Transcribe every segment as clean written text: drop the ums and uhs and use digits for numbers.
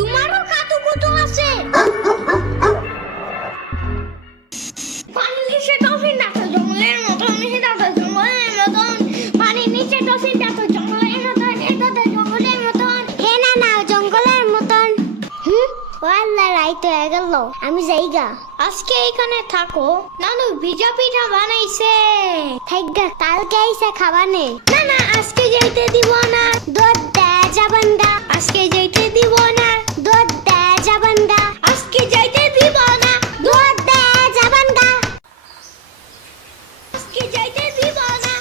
তোমারও কাতু কুতু আছে। পানির নিচে ডলফিন দেখো জঙ্গলের মতন, জঙ্গলের মতন। পানির নিচে ডলফিন দেখো জঙ্গলের মতন, জঙ্গলের মতন। হে না না জঙ্গলের মতন। ওয়াল্লা রাইত হয়ে গেল, আমি যাইগা। আজকে এখানে থাকো, নানু ভিজা পিঠা বানাইছে। থাইগা কালকে আইসা খাবানে। না না আজকে যাইতে দিব না, দুধ দে যাবানগা। আজকে যাইতে দিব না, দুধ দে যাবানগা। আজকে যাইতে দিব না, দুধ দে যাবানগা। আজকে যাইতে দিব না।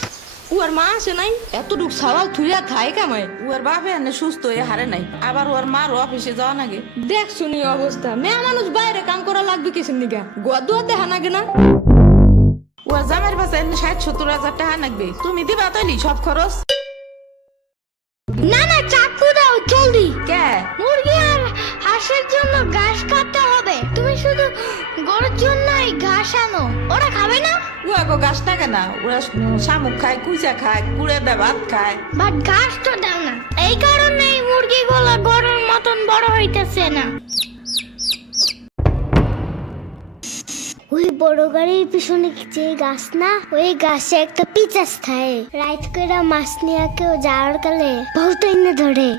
ওর মা আছে নাই, এতটুক সাওয়াল থুইয়া খায় কামায়। ওর বাপে এনে সুস্থ হয়ে হারে নাই, আবার ওর মার অফিসে যাওয়া নাগে। দেখ শুনি অবস্থা, মেয়ে মানুষ বাইরে কাম করা লাগবে কিছু নিগা, গোয়া দুয়া দেখা নাগে না। ওর জামের পাশে ৬০-৭০ হাজার টাকা লাগবে, তুমি দিবা তৈলি সব খরচ। না না চাকু দাও জলদি। কে? মুরগি আর হাঁসের জন্য ঘাস কাটতে হবে, তুমি শুধু গরুর জন্য এই ঘাস আনো, ওরা খাবে না। ও আগো গাছ থাকে না, ওরা শামুক খায়, কুইচা খায়, কুড়ে দে ভাত খায়। বাট ঘাস তো দাও না, এই কারণে এই মুরগিগুলো গরুর মতন বড় হইতেছে না। ওই বড় গাড়ির পিছনে যে গাছ না, ওই গাছে একটা পিচাস খায়। রাইত করে মাছ নিয়ে কেউ যাওয়ার কালে বহুত এনে ধরে।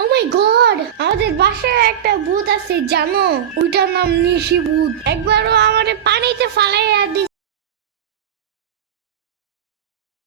ও মাই গড, আমাদের বাসায় একটা ভূত আছে জানো, ওইটার নাম নিশি ভূত। একবারও আমারে পানিতে ফালাইয়া দিছে।